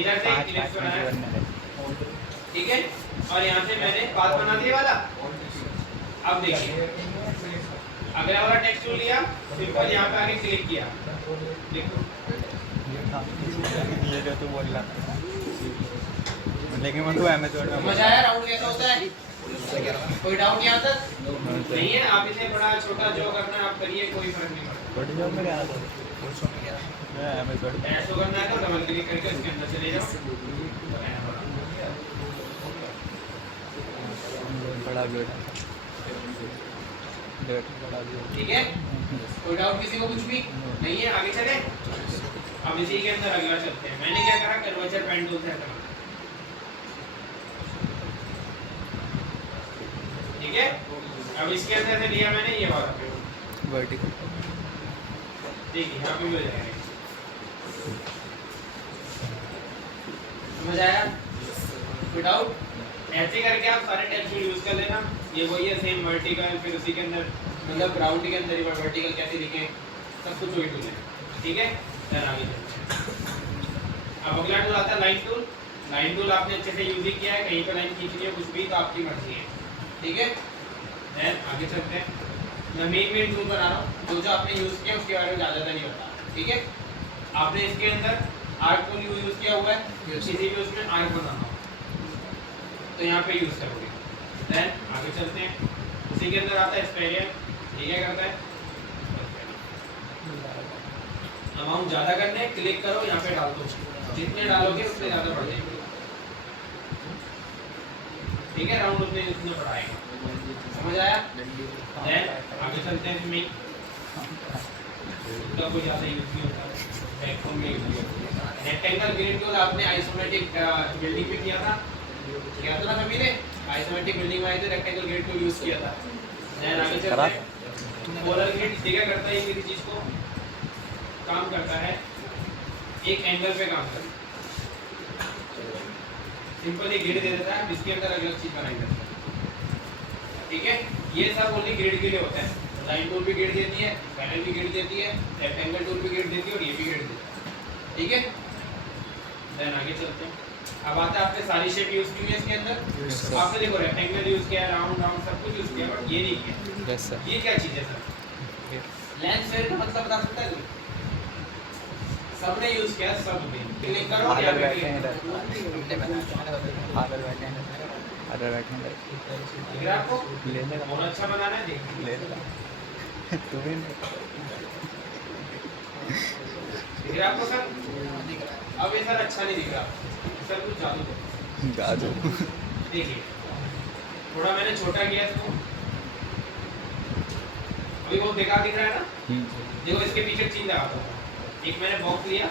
इधर से इलिप्स बनाया, ठीक है, और यहाँ से मैंने पाथ बना दिया वाला। अब देखिए अगला वाला टेक्स्ट टूल लिया, सिंपल यहाँ पे आगे क्लिक किया, देखो ये जो तू बोल रहा था, लेकिन वो तो एमएस वर्ड में मजा आया? राउंड कैसा होता है? कोई डाउट यहाँ तक नहीं है? आप इसे बड़ा छोटा जो करना है आप करिए, कोई फर्क नहीं पड़ता। बड़ी जॉब में क्या था? मैं एमएस वर्ड ऐसा करना है तो डबल क्लिक करके इसके अंदर चले जाओ, बड़ा गुड बड़ा गुड। ठीक है। कोई डाउट किसी को कुछ भी नहीं है? आगे चले। अब इसी के अंदर अगला चलते हैं। मैंने क्या करा, कर्वेचर पेन टूल से हटा, ठीक है। अब इसके अंदर से लिया मैंने ये वाला वर्टिकल, देखिए यहाँ पे भी हो जाएगा। समझ आया? कोई डाउट? ऐसे करके आप सारे टेक्स्ट यूज कर लेना। ये वही है सेम वर्टिकल, फिर उसी के अंदर मतलब राउंड के अंदर ही वर्टिकल कैसे लिखे, सब कुछ वही टूल है, ठीक है। देन आगे अब अगला टूल आता है लाइन टूल। लाइन टूल आपने अच्छे से यूज ही किया है, कहीं पर लाइन खींचनी है कुछ भी तो आपकी मर्जी है, ठीक है। देन आगे चलते हैं। मैं मेन टूल बना रहा हूँ, जो आपने यूज किया उसके बारे में ज़्यादा नहीं बता, ठीक है। आपने इसके अंदर आर्क टूल यूज किया हुआ है, किसी भी उसमें आर्क बनाना हो तो यहाँ पे यूज करोगे। देन आगे चलते हैं। उसी के अंदर आता है स्पेलियर, ये क्या करता है, अमाउंट ज़्यादा करने क्लिक करो, यहाँ पे डाल दो, जितने डालोगे उतने ज़्यादा बढ़ जाएंगे, ठीक है। राउंड उतने उतने बढ़ाएगा, समझ आया? देन आगे चलते हैं। इसमें इसका कोई ज़्यादा यूज नहीं होता, बैकग्राउंड में यूज होता है। रेक्टेंगल ग्रिड टूल आपने आइसोमेट्रिक बिल्डिंग पे किया था ना सभी ने? आइसोमेट्रिक बिल्डिंग में आए थे, रेक्टेंगल ग्रिड टूल यूज किया था। देन आगे चलते हैं। पोलर ग्रिड क्या करता है, ये किसी चीज़ को काम करता है, एक एंगल पे काम करता है। सिंपल एक ग्रिड दे देता है, इसके अंदर अलग चीज बनाई जाती है, ठीक है। ये सब ओनली ग्रिड के लिए होता है। लाइन टूल भी ग्रिड देती है, पैनल भी ग्रिड देती है, रेक्टेंगल टूल भी ग्रिड देती है और ये भी ग्रिड देती है, ठीक है। देन आगे चलते हैं। अब आता है आपने सारी शेप यूज की हुई है इसके अंदर। आपने देखो रेक्टेंगल यूज किया, राउंड राउंड सब कुछ यूज किया, बट ये नहीं किया। Yes sir. ये क्या चीज है सर? लेंथ स्फीयर का मतलब बता सकता है कोई? सबने यूज किया, सब ने क्लिक करो या अदर बैठे हैं फिर इधर, अदर बैठे हैं इधर, अदर बैठे हैं इधर। दिख रहा है आपको? ले ले बहुत अच्छा बनाना है, देखिए ले ले तू भी दिख रहा है आपको सर? अब ये सर अच्छा नहीं दिख रहा सर, कुछ जादू जादू। देखिए थोड़ा मैंने छोटा किया इसको, अभी बहुत बेकार दिख रहा है ना। देखो इसके पीछे चीज लगा दो, एक मैंने बॉक्स लिया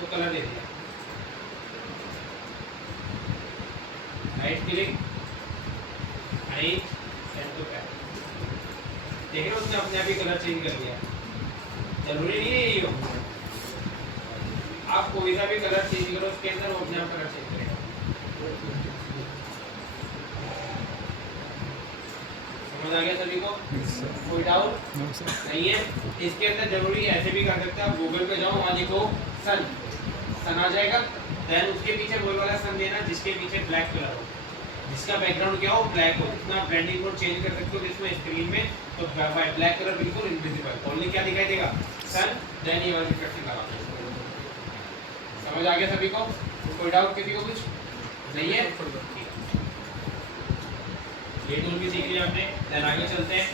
तो कलर दे दिया, right click, height send to back, देख रहे हो उसने अपने आप ही कलर चेंज कर दिया। जरूरी नहीं है ये हो, आप कोई सा भी कलर चेंज करो उसके अंदर, वो अपने आप कलर चेंज करेगा। समझ आ गया सभी को? कोई डाउट नहीं है? इसके अंदर जरूरी ऐसे भी कर सकते हैं, आप गूगल पे जाओ, वहाँ लिखो सन, सन आ जाएगा। देन उसके पीछे वो वाला सन देना जिसके पीछे ब्लैक कलर हो, जिसका बैकग्राउंड क्या हो, ब्लैक हो। इतना ब्लेंडिंग मोड चेंज कर सकते हो जिसमें स्क्रीन में तो ब्लैक कलर बिल्कुल इनविजिबल, ओनली क्या दिखाई देगा, सन। देन ये वाली इफेक्ट लगा दो। समझ आ गया सभी को? कोई डाउट किसी को कुछ नहीं है? ये टूल भी सीख लिया आपने। देन आगे चलते हैं।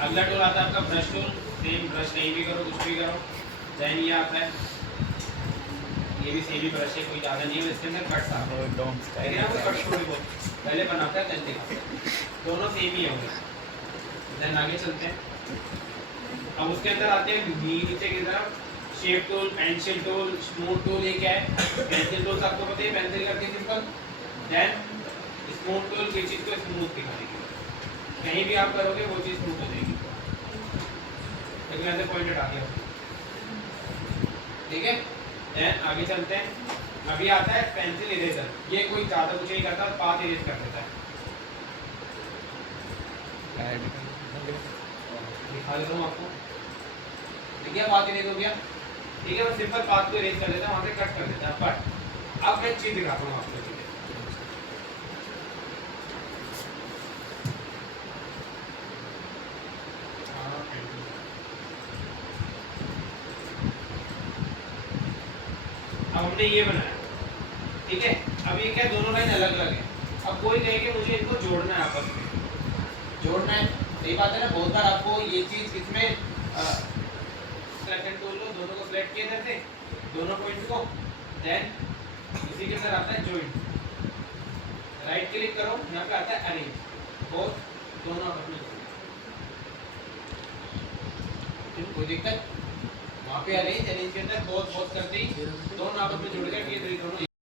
अगला टूल आता है आपका ब्रश टूल। सेम ब्रश नहीं भी करो, कुछ भी करो। देन ये आता है, ये भी सेम ही ब्रश है, कोई ज़्यादा नहीं है, इसके अंदर कट्स आते हैं, लेकिन आपको कट्स थोड़ी बहुत पहले बनाता है देन दिखाते हैं, दोनों सेम ही होंगे। देन आगे चलते हैं। अब उसके अंदर आते हैं नीचे की तरफ, shape tool, pencil tool, smooth tool. ये क्या है? पेंसिल टूल आपको पता है, पेंसिल करके सिंपल। देन स्मूथ टूल किसी चीज़ को स्मूथ दिखाने के लिए, कहीं भी आप करोगे वो चीज़ स्मूथ हो जाएगी, लेकिन ऐसे पॉइंट हटा दिया, ठीक है। देन आगे चलते हैं। अभी आता है पेंसिल इरेजर। ये कोई ज़्यादा कुछ नहीं करता, पाथ इरेज कर देता है। दिखा देता हूँ आपको, देखिए पाथ इरेज हो गया। ठीक है, मैं सिंपल पाथ को इरेज कर देता हूं, वहां से कट कर देता हूं। बट अब मैं एक चीज दिखाता हूं आपको, ठीक है। अब हमने ये बनाया, ठीक है। अब ये क्या, दोनों लाइन अलग अलग है। अब कोई कहे कि मुझे इनको जोड़ना है, आपस में जोड़ना है, सही बात है ना। बहुत बार आपको ये चीज इसमें सेलेक्ट टूल लो, दोनों को सिलेक्ट किया जाते, दोनों पॉइंट को, देन इसी के अंदर आता है जॉइंट, राइट क्लिक करो, यहाँ पे आता है अरेंज, और दोनों आपस में जोड़ो। कोई दिक्कत वहाँ पे अरेंज के अंदर बहुत करते ही दोनों आपस में जुड़ गए, ये दोनों